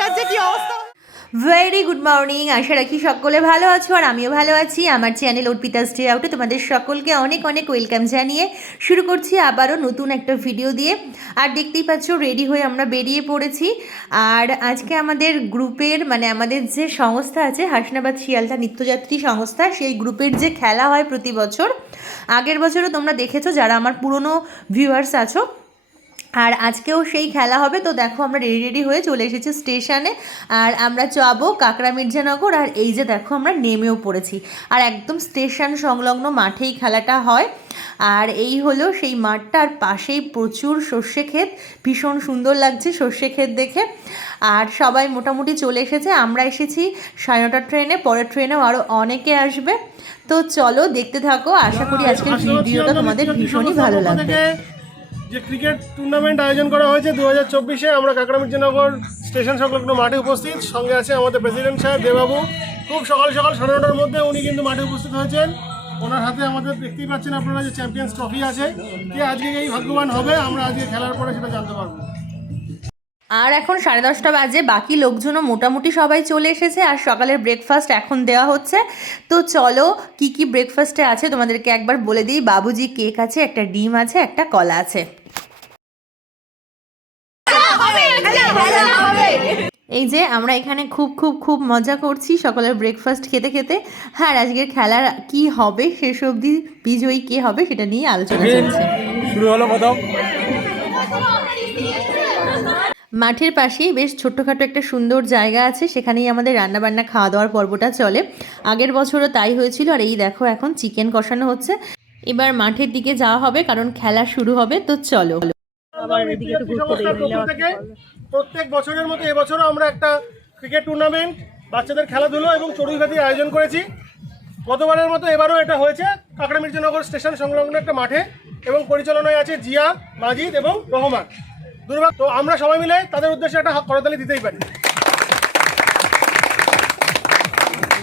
এটার যে কি অবস্থা। ভেরি গুড মর্নিং, আশা রাখি সকলে ভালো আছো আর আমিও ভালো আছি। আমার চ্যানেল অর্পিতা স্টে আউটে তোমাদের সকলকে অনেক অনেক ওয়েলকাম জানিয়ে শুরু করছি আবারও নতুন একটা ভিডিও দিয়ে। আর দেখতেই পাচ্ছ রেডি হয়ে আমরা বেরিয়ে পড়েছি। আর আজকে আমাদের গ্রুপের মানে আমাদের যে সংস্থা আছে হাসনাবাদ শিয়ালদা নিত্যযাত্রী সংস্থা, সেই গ্রুপের যে খেলা হয় প্রতি বছর, আগের বছরও তোমরা দেখেছো যারা আমার পুরনো ভিউয়ার্স আছো, আর আজকেও সেই খেলা হবে। তো দেখো আমরা রেডি হয়ে চলে এসেছি স্টেশনে, আর আমরা যাবো কাকড়া মির্জানগর। আর এই যে দেখো আমরা নেমেও পড়েছি, আর একদম স্টেশন সংলগ্ন মাঠেই খেলাটা হয়। আর এই হলো সেই মাঠটা, আর পাশেই প্রচুর সর্ষে ক্ষেত, ভীষণ সুন্দর লাগছে সর্ষে ক্ষেত দেখে। আর সবাই মোটামুটি চলে এসেছে, আমরা এসেছি 9:30 ট্রেনে, পরের ট্রেনেও আরও অনেকে আসবে। তো চলো দেখতে থাকো, আশা করি আজকের ভিডিওটা তোমাদের ভীষণই ভালো লাগবে। যে ক্রিকেট টুর্নামেন্ট আয়োজন করা হয়েছে 2024-এ, আমরা কাকড়া মির্জানগর স্টেশন সংলগ্ন মাঠে উপস্থিত। সঙ্গে আছে আমাদের প্রেসিডেন্ট সাহেব দেবাবু। খুব সকাল সকাল 9:30-টার মধ্যে উনি কিন্তু মাঠে উপস্থিত হয়েছেন। ওনার হাতে আমাদের দেখতেই পাচ্ছেন আপনারা যে চ্যাম্পিয়ন্স ট্রফি আছে। কে আজকে এই ভাগ্যবান হবে আমরা আজকে খেলার পরে সেটা জানতে পারবো। আর এখন 10:30 বাজে, বাকি লোকজনও মোটামুটি সবাই চলে এসেছে, আর সকালের ব্রেকফাস্ট এখন দেওয়া হচ্ছে। তো চলো কি কি ব্রেকফাস্টে আছে তোমাদেরকে একবার বলে দিই। বাবুজি কেক আছে, একটা ডিম আছে, একটা কলা আছে। এই যে আমরা এখানে খুব খুব খুব মজা করছি সকালের ব্রেকফাস্ট খেতে খেতে। হ্যাঁ, আজকের খেলার কি হবে শেষ অবধি বিজয়ী কে হবে সেটা নিয়ে আলোচনা চলছে। শুরু হলো প্রথম। মাঠের পাশেই বেশ ছোট্টখাটো একটা সুন্দর জায়গা আছে, সেখানেই আমাদের রান্নাবান্না খাওয়া দাওয়ার পর্বটা চলে। আগের বছরও তাই হয়েছিল। আর এই দেখো এখন চিকেন কষানো হচ্ছে। এবার মাঠের দিকে যাওয়া হবে কারণ খেলা শুরু হবে। তো চলো। প্রত্যেক বছরের মতো এবছরও আমরা একটা ক্রিকেট টুর্নামেন্ট, বাচ্চাদের খেলাধুলো এবং চড়ুইভাতির আয়োজন করেছি। গতবারের মতো এবারও এটা হয়েছে কাকড়া মির্জানগর স্টেশন সংলগ্ন একটা মাঠে, এবং পরিচালনায় আছে জিয়া, মাজিদ এবং রহমান। দুর্ভাগ্য তো আমরা সবাই মিলে তাদের উদ্দেশ্যে একটা করতালি দিতেই পারি।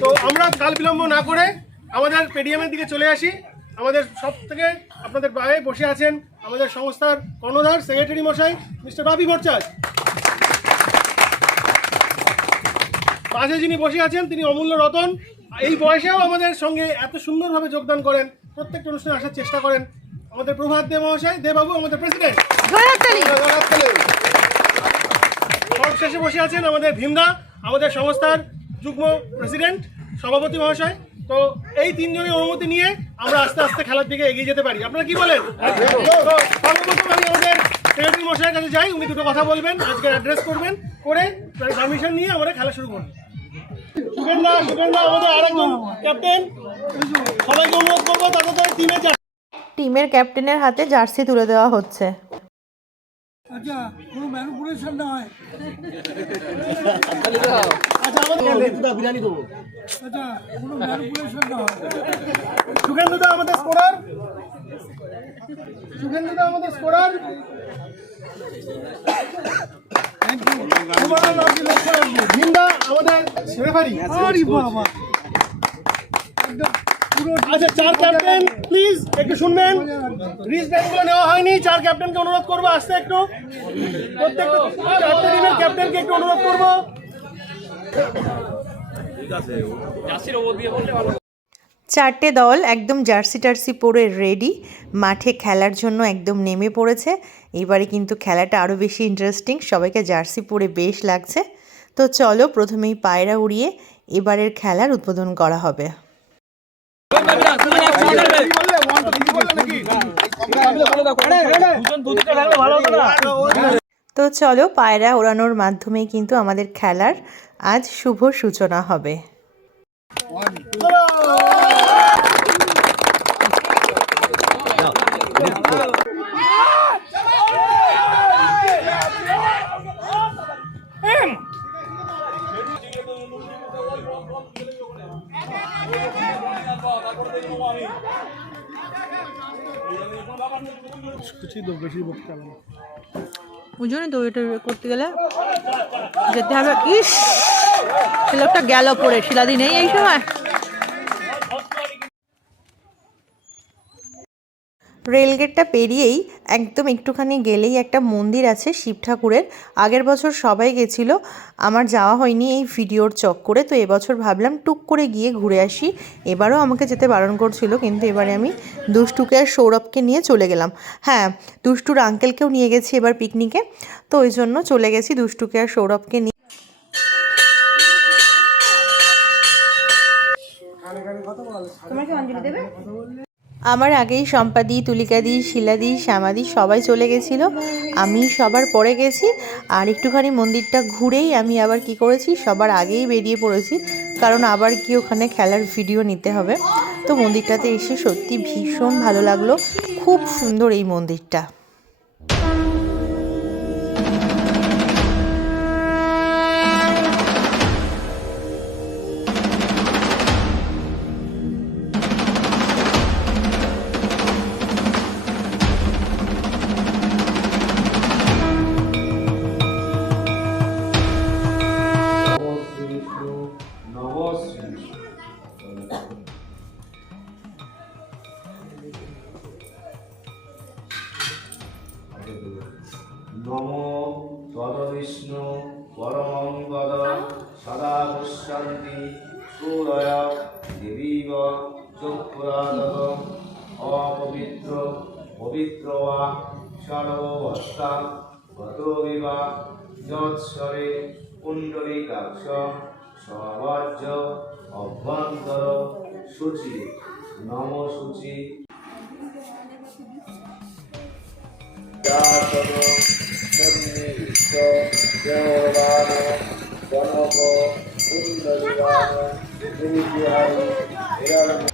তো আমরা কাল বিলম্ব না করে আমাদের স্টেডিয়ামের দিকে চলে আসি। আমাদের সব থেকে আপনাদের বাইরে বসে আছেন আমাদের সংস্থার কর্ণধার সেক্রেটারি মশাই মিস্টার বাপি ভট্টাচার্য। পাশে যিনি বসে আছেন তিনি অমূল্য রতন। এই বয়সেও আমাদের সঙ্গে এত সুন্দরভাবে যোগদান করেন, প্রত্যেকটা অনুষ্ঠানে আসার চেষ্টা করেন আমাদের প্রভাত দেব মহাশয়, দেববাবু আমাদের প্রেসিডেন্ট। সবশেষে বসে আছেন আমাদের ভীমদা, আমাদের সংস্থার যুগ্ম প্রেসিডেন্ট সভাপতি মহাশয়। তো এই তিনজনের অনুমতি নিয়ে আমরা আস্তে আস্তে খেলার দিকে এগিয়ে যেতে পারি। আপনারা কি বলেন? সর্বপ্রথম আমি আমাদের সেক্রেটারি মশাইয়ের কাছে যাই, উনি দুটো কথা বলবেন, আজকে অ্যাড্রেস করবেন, করে পারমিশন নিয়ে আমরা খেলা শুরু করব। সুগেন্দা আমাদের আরেকজন ক্যাপ্টেন, সবাইকে অনুরোধ করবো তাদের টিমের ক্যাপ্টেনের হাতে জার্সি তুলে দেওয়া হচ্ছে। আচ্ছা, কোনো ম্যানিপুলেশন না হয়। সুগেন্দুদা আমাদের স্কোরার, ভিন্দা আমাদের রেফারি। আচ্ছা, 4 ক্যাপ্টেন প্লিজ একটু শুনবেন। রিস্ট ব্যান্ডগুলো নেওয়া হয়নি, 4 ক্যাপ্টেনকে অনুরোধ করবো আসতে একটু। প্রত্যেকটা 4টে টিমের ক্যাপ্টেনকে একটু অনুরোধ করবো। চারটে দল একদম জার্সি টার্সি পরে রেডি, মাঠে খেলার জন্য একদম নেমে পড়েছে। এবারে কিন্তু খেলাটা আরও বেশি ইন্টারেস্টিং, সবাইকে জার্সি পরে বেশ লাগছে। তো চলো প্রথমেই পায়রা উড়িয়ে এবারের খেলার উদ্বোধন করা হবে। তো চলো পায়রা ওড়ানোর মাধ্যমেই কিন্তু আমাদের খেলার আজ শুভ সূচনা হবে। ওই জন্য তো এটা করতে গেলে যেতে হবে। ইস, সে লোকটা গেল পড়ে, শিলাদি নেই এই সময়। রেলগেটটা পেরিয়েই একদম একটুখানি গেলেই একটা মন্দির আছে শিব ঠাকুরের। আগের বছর সবাই গেছিলো, আমার যাওয়া হয়নি এই ভিডিওর চক্করে। তো এবছর ভাবলাম টুক করে গিয়ে ঘুরে আসি। এবারও আমাকে যেতে বারণ করছিল, কিন্তু এবারে আমি দুষ্টুকে আর সৌরভকে নিয়ে চলে গেলাম। হ্যাঁ, দুষ্টুর আঙ্কেলকেও নিয়ে গেছি এবার পিকনিকে, তো ওই জন্য চলে গেছি দুষ্টুকে আর সৌরভকে নিয়ে। আমার আগেই সম্পাদি, তুলিকাদি, শিলাদি, শ্যামাদি সবাই চলে গেছিলো, আমি সবার পরে গেছি। আর একটুখানি মন্দিরটা ঘুরেই আমি আবার কি করেছি, সবার আগেই বেরিয়ে পড়েছি, কারণ আবার কি ওখানে খেলার ভিডিও নিতে হবে। তো মন্দিরটাতে এসে সত্যি ভীষণ ভালো লাগলো, খুব সুন্দর এই মন্দিরটা। নমো তদ্বিষ্ণু পরমঙ্গল সদা পশ্যন্তি সূরয় দেবীব চক্ষুরাদত অপবিত্র পবিত্র বা সর্ববস্তা গতবিবা যৎসরে পুণ্ডরীকাক্ষ সবাজ্য অভ্যন্তর সূচি নম সূচি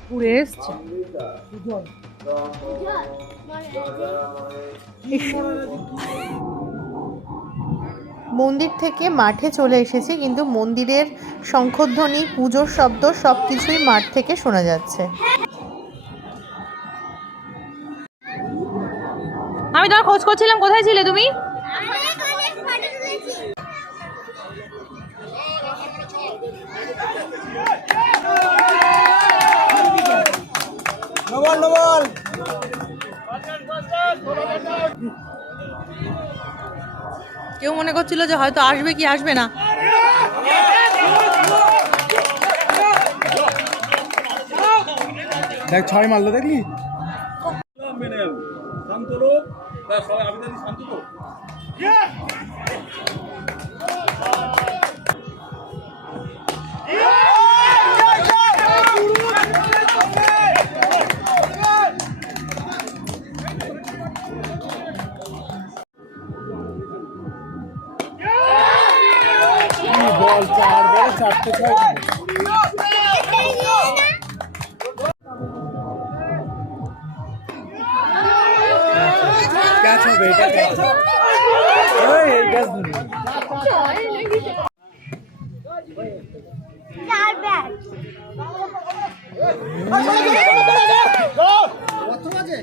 ঘুরে এসছে। মন্দির থেকে মাঠে চলে এসেছি, কিন্তু মন্দিরের শঙ্খধ্বনি, পুজোর শব্দ সব কিছুই মাঠ থেকে শোনা যাচ্ছে। আমি তোমার খোঁজ করছিলাম, কোথায় ছিলে তুমি? কেউ মনে করছিল যে হয়তো আসবে কি আসবে না। দেখ ছয় মারলো, দেখলি? শান্ত লোক, সবাই আবেদন শান্ত তো। বল 4 বলে 4টে 6। ক্যাচ হবে, এটা ক্যাচ। ওই এই ক্যাচ ধরে। চার ব্যাট। কত বাজে?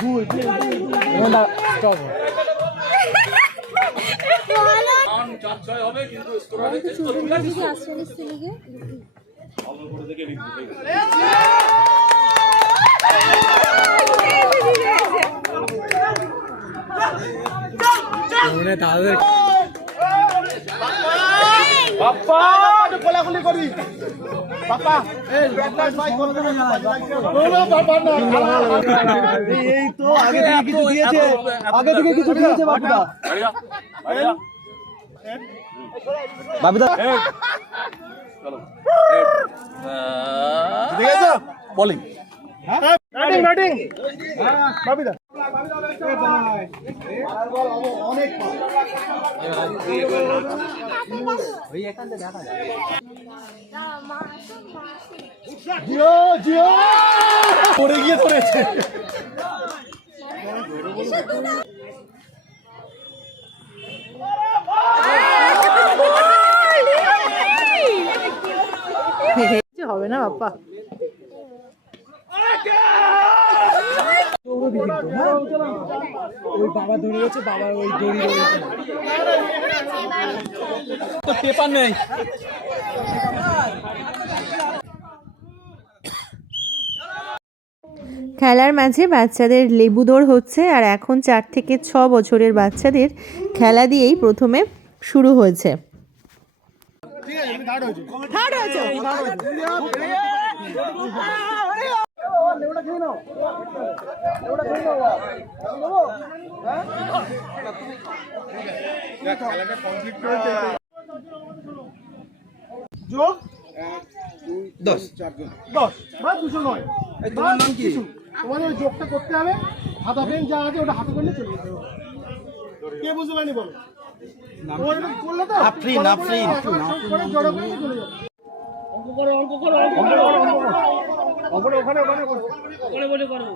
গুড। স্টপ। হবে কিন্তু স্কোর হবে তাদের বাপ্পা কোলাকুলি করি বাপ্পা এই তো আগে থেকে কিছু দিয়েছে, আগে থেকে কিছু দিয়েছে বাবুদা। বাবুদা দেখেছো বলিং। ব্যাটিং ব্যাটিং বাবিদা অনেক জিও জিও পড়ে গিয়ে ধরেছে। হবে না বাপ্পা। ওই বাবা ধরে গেছে, বাবা ওই দড়ি ধরেছে। তো পেপার নেই। খেলার মাঝে বাচ্চাদের লেবু দৌড় হচ্ছে, আর এখন 4 থেকে 6 বছরের বাচ্চাদের খেলা দিয়েই প্রথমে শুরু হয়েছে। ঠিক আছে, তুমি থার্ড হয়েছো। লেবুটা খেয়ে নাও। খেলাটা কমপ্লিট করেছে। যোগ 10 বা 209। তোমার নাম কি? তোমার ওই যোগটা করতে হবে, হাতা পেন যা আছে ওটা হাতে করলে চলে যাবে। কে বুঝতে পারেনি বলো? তোমার এটা করলে তো আফরিন করে জড়ো করে চলে যাবে। অঙ্ক করো। ওখানে বলে করো।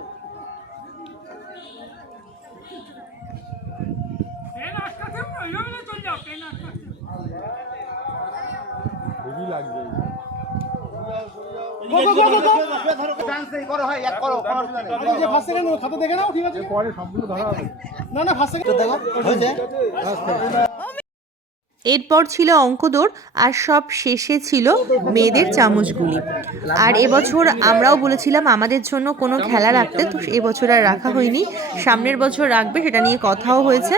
পেন আটকাতে না, এভাবে চলে যাও, পেন আটকাতে। বেশি লাগবে। এরপর ছিল অঙ্কদৌড়, আর সব শেষে ছিল মেয়েদের চামচগুলি। আর এবছর আমরাও বলেছিলাম আমাদের জন্য কোনো খেলা রাখতে, তো এবছর আর রাখা হয়নি, সামনের বছর রাখবে সেটা নিয়ে কথাও হয়েছে।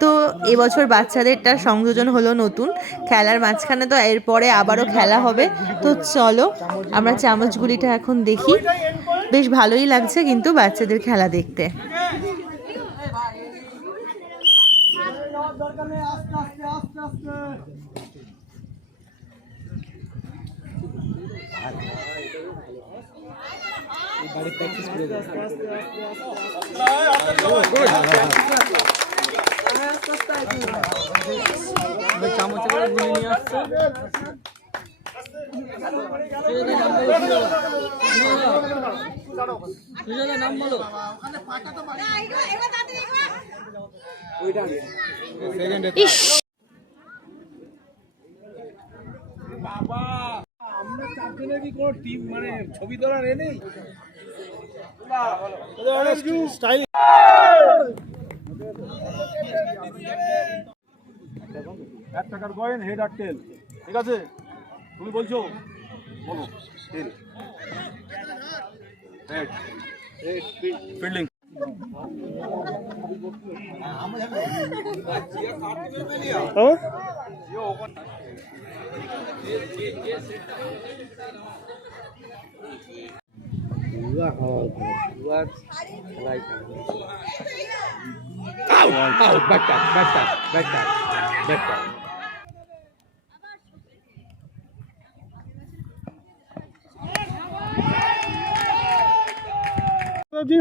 তো এবছর বাচ্চাদেরটা সংযোজন হলো নতুন খেলার মাঝখানে, তো এরপরে আবারও খেলা হবে। তো চলো আমরা চামচগুলিটা এখন দেখি, বেশ ভালোই লাগছে কিন্তু বাচ্চাদের খেলা দেখতে। চামচে করে গুলি নিয়ে আসছে। নাম বলো। বাবা, আমরা চারজনের কি কোনো টিম মানে ছবি তোলার এ নেই? স্টাইল টাকার কয়েন, হেড আর টেল। ঠিক আছে, তুমি বলছো, বলো। টেল, হেড, ফিল্ডিং।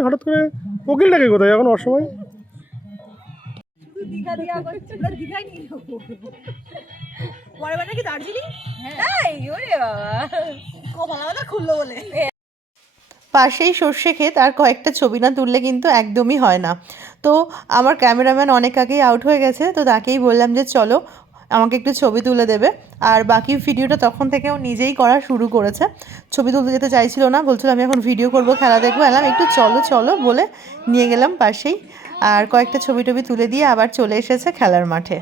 হঠাৎ করে কোকিলটাকে কোথায় এখন অসময়? পাশেই সর্ষে ক্ষেত, আর কয়েকটা ছবি না তুললে কিন্তু একদমই হয় না। তো আমার ক্যামেরাম্যান অনেক আগেই আউট হয়ে গেছে, তো তাকেই বললাম যে চলো আমাকে একটু ছবি তুলে দেবে। আর বাকি ভিডিওটা তখন থেকেও নিজেই করা শুরু করেছে, ছবি তুলতে যেতে চাইছিল না, বলছিল আমি এখন ভিডিও করব, খেলা দেখবো। এলাম একটু চলো বলে নিয়ে গেলাম পাশেই, আর কয়েকটা ছবি টবি তুলে দিয়ে আবার চলে এসেছে খেলার মাঠে।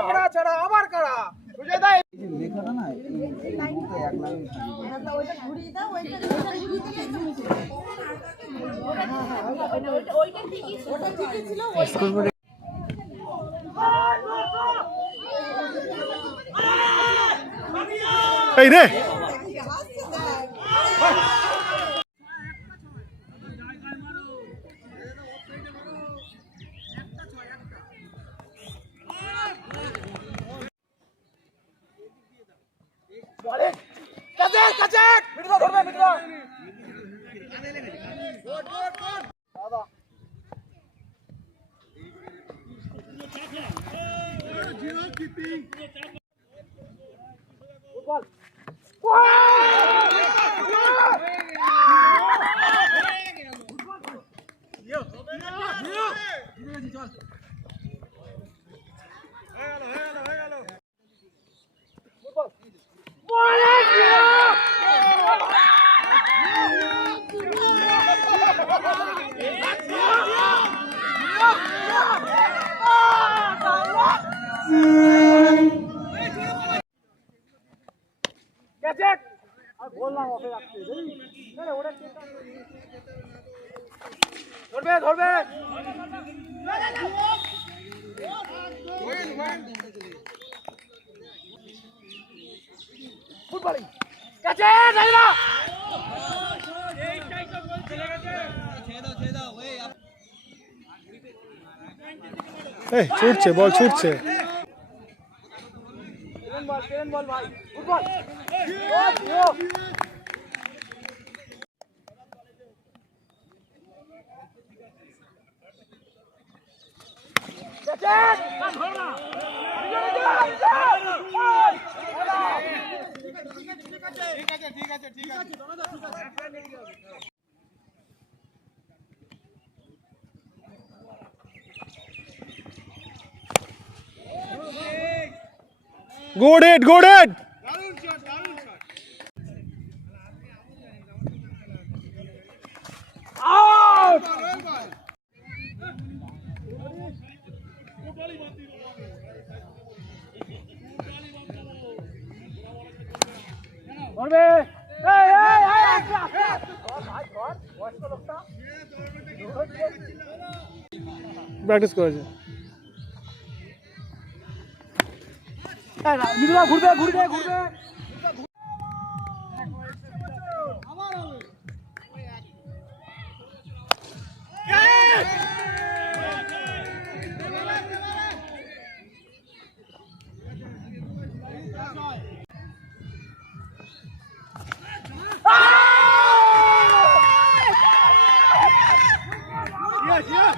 আমরা ছাড়া আবার কারা বুঝে দেয় লেখাটা না এক লাইন এই রে ধরবে ধরবে ফুটবলিং কাছে যাইরা এই ছুটছে বল ছুটছে বল ভাই football Good it, good it. Out. ধরবে এই এই এই প্র্যাকটিস করেছে মিদুলা ঘুরবে ঘুরবে ঘুরবে Yes, yes.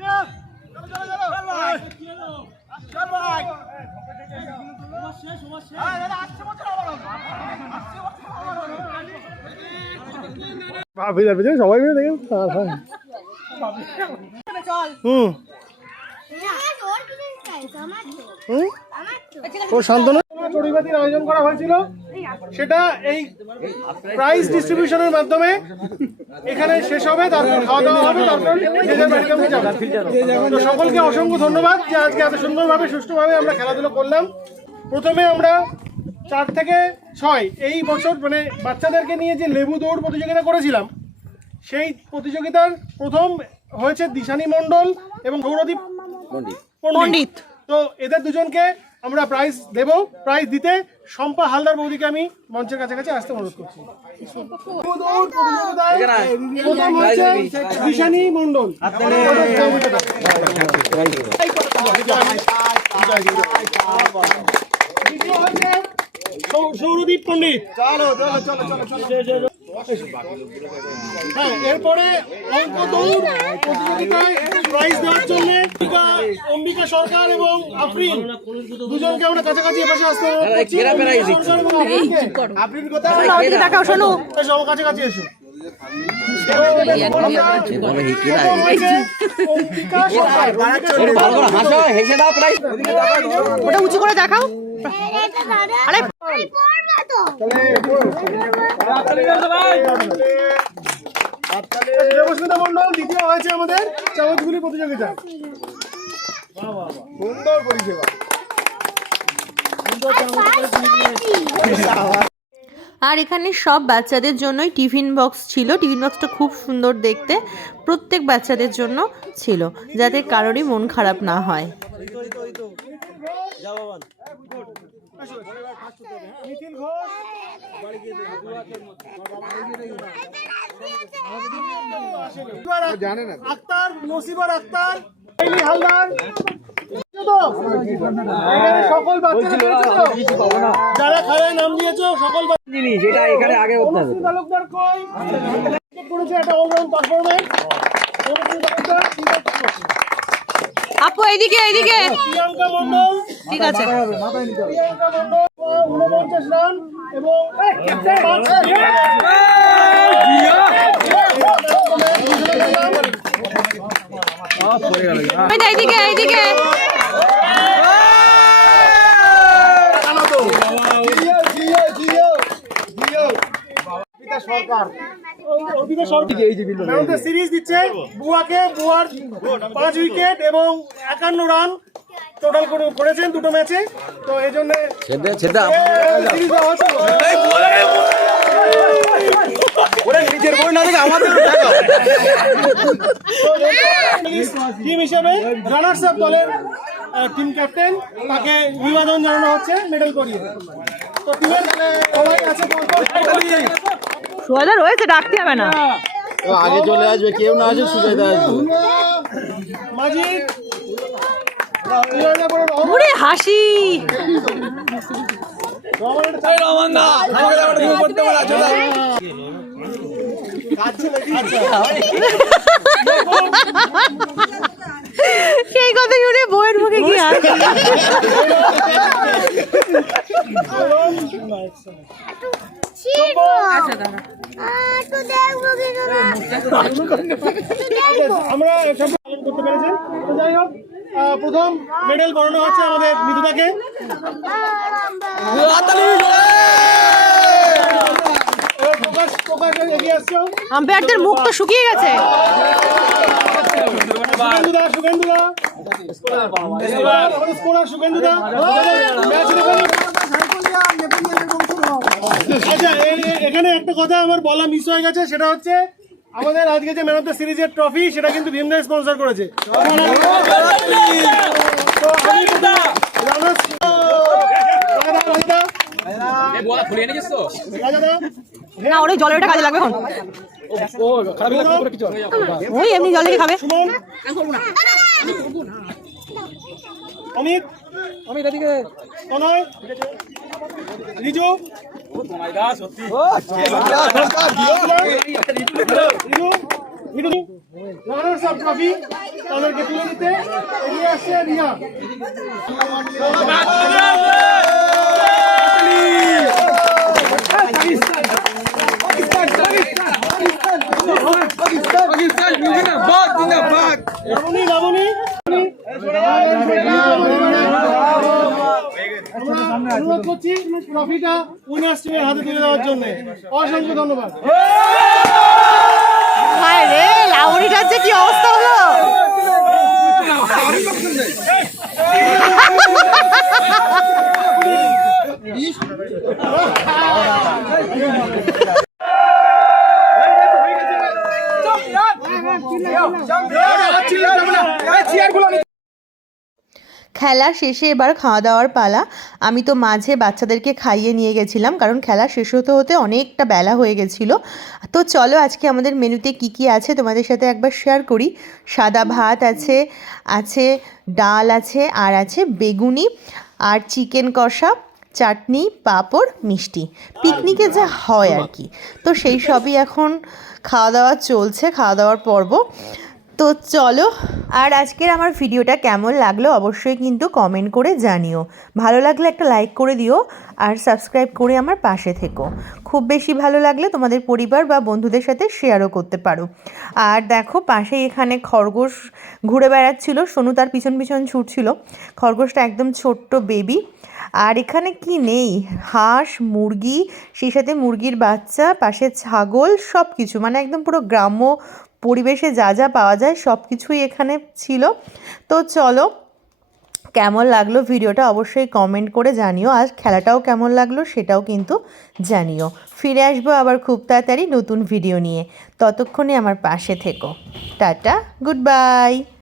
Yes. চল ভাই সবাই মিলে দেখেন চড়ুইবাতির আয়োজন করা হয়েছিল সেটা এই প্রাইজ ডিস্ট্রিবিউশনের মাধ্যমে এখানে শেষ হবে, তারপর খাওয়া দাওয়া হবে, তারপর তো সকলকে অসংখ্য ধন্যবাদ যে আজকে এত সুন্দরভাবে সুষ্ঠুভাবে আমরা খেলাধুলো করলাম। প্রথমে আমরা 4 থেকে 6 এই বছর মানে বাচ্চাদেরকে নিয়ে যে লেবু দৌড় প্রতিযোগিতা করেছিলাম সেই প্রতিযোগিতার প্রথম হয়েছে দিশানি মণ্ডল এবং সৌরদীপ পণ্ডিত। তো এদের দুজনকে আমরা প্রাইজ দেব। প্রাইজ দিতে শম্পা হালদার বৌদিকে আমি মঞ্চের কাছাকাছি আসতে অনুরোধ করছি। প্রথম হচ্ছে দিশানি মণ্ডল, দ্বিতীয় হচ্ছে সৌরদীপ পণ্ডিত। হ্যাঁ, এরপরে অঙ্ক দৌড় প্রতিযোগিতায় প্রাইজ দেওয়ার জন্য অম্বিকা সরকার এবং আফরিন দুজনকে আমরা কাছাকাছি এপাশে আসতে কাছাকাছি এসো। ওটা উঁচু করে দেখাও। আরে দেবস্মিতা মন্ডল দ্বিতীয় হয়েছে আমাদের চামচগুলি প্রতিযোগিতা। সুন্দর পরিষেবা। আর এখানে সব বাচ্চাদের জন্যই টিফিন বক্স ছিল। টিফিন বক্সটা খুব সুন্দর দেখতে, প্রত্যেক বাচ্চাদের জন্য ছিল যাতে কারোরই মন খারাপ না হয়। আক্তার, নসিবার আক্তার, হালদার তো? এখানে সকল বাচ্চারা রয়েছে তো? যারা খেলায় নাম দিয়েছো সকল জিনিস এটা এখানে আগে করতে হবে। অনুশ্রী তালুকদার কই? করেছে একটা অলরাউন্ড পারফরম্যান্স। অনুশ্রী তালুকদার আপু এইদিকে এইদিকে প্রিয়াঙ্কা মণ্ডল, ঠিক আছে। প্রিয়াঙ্কা মণ্ডল 49 রান এবং এইদিকে এইদিকে অভিনয় সরকার ভারতের সিরিজ দিচ্ছে বুয়াকে। বুয়ার 5 উইকেট এবং 51 রান টোটাল করেছেন দুটো ম্যাচে। তো এই জন্য সিরিজ দেওয়া হচ্ছে। টিম হিসেবে রানার্স আপ দলের টিম ক্যাপ্টেন, তাকে অভিবাদন জানানো হচ্ছে মেডেল করিয়ে। তো টিমের সবাই আছে সোজা রয়েছে, ডাকতে হবে না। আগে চলে আসবে, কেউ না আসে সুবিধা আসবে। মাঝি ওরে হাসি সেই কথা শুনে বইয়ের মুখে কি হাসি। আমরা সব পালন করতে পেরেছেন। তো যাই হোক, প্রথম মেডেল বরানো হচ্ছে আমাদের মৃদুদাকে। প্রকাশ এগিয়ে আসছো। আম্পায়ারদের মুখ তো শুকিয়ে গেছে। সুগেন্দুদা আমাদের স্কোরার সুগেন্দুদা। আচ্ছা, এখানে একটা কথা আমার বলা মিস হয়ে গেছে, সেটা হচ্ছে আমাদের আজকে যে ম্যান অফ দ্য সিরিজের ট্রফি, সেটা কিন্তু ভীমদা স্পন্সর করেছে। না ওরে জলের ওটা কাজে লাগবে এখন। ওই এমনি জল লেগে খাবে। সুমন, অমিত, তনয়, রিজু, রানার্স আপ ট্রফি তাদেরকে তুলে দিতে এগিয়ে আসছে রিয়া। অনুরোধ করছি ট্রফিটা উইনার্স টিমের হাতে তুলে দেওয়ার জন্য। অসংখ্য ধন্যবাদ। হায় রে, লাউড়িটার যে কি অবস্থা হলো। খেলা শেষে এবার খাওয়া দাওয়ার পালা। আমি তো মাঝে বাচ্চাদেরকে খাইয়ে নিয়ে গেছিলাম, কারণ খেলা শেষ হতে হতে অনেকটা বেলা হয়ে গেছিলো। তো চলো আজকে আমাদের মেনুতে কি কি আছে তোমাদের সাথে একবার শেয়ার করি। সাদা ভাত আছে, আছে ডাল আছে, আর আছে বেগুনি আর চিকেন কষা, চাটনি, পাঁপড়, মিষ্টি। পিকনিকে যা হয় আর কি। তো সেই সবই এখন খাওয়া দাওয়া চলছে, খাওয়া দাওয়ার পর্ব। তো চলো, আর আজকের আমার ভিডিওটা কেমন লাগলো অবশ্যই কিন্তু কমেন্ট করে জানিও। ভালো লাগলে একটা লাইক করে দিও আর সাবস্ক্রাইব করে আমার পাশে থেকো। খুব বেশি ভালো লাগলে তোমাদের পরিবার বা বন্ধুদের সাথে শেয়ারও করতে পারো। আর দেখো পাশেই এখানে খরগোশ ঘুরে বেড়াচ্ছিল, সোনু তার পিছন পিছন ছুটছিল। খরগোশটা একদম ছোট্ট বেবি। আর এখানে কি নেই, হাঁস, মুরগি, সেই সাথে মুরগির বাচ্চা, পাশে ছাগল, সব কিছু মানে একদম পুরো গ্রাম্য পরিবেশে যা যা পাওয়া যায় সব কিছুই এখানে ছিল। তো চলো, কেমন লাগলো ভিডিওটা অবশ্যই কমেন্ট করে জানিও। আর খেলাটাও কেমন লাগলো সেটাও কিন্তু জানিও। ফিরে আসবো আবার খুব তাড়াতাড়ি নতুন ভিডিও নিয়ে। ততক্ষণে আমার পাশে থেকো। Tata, good bye.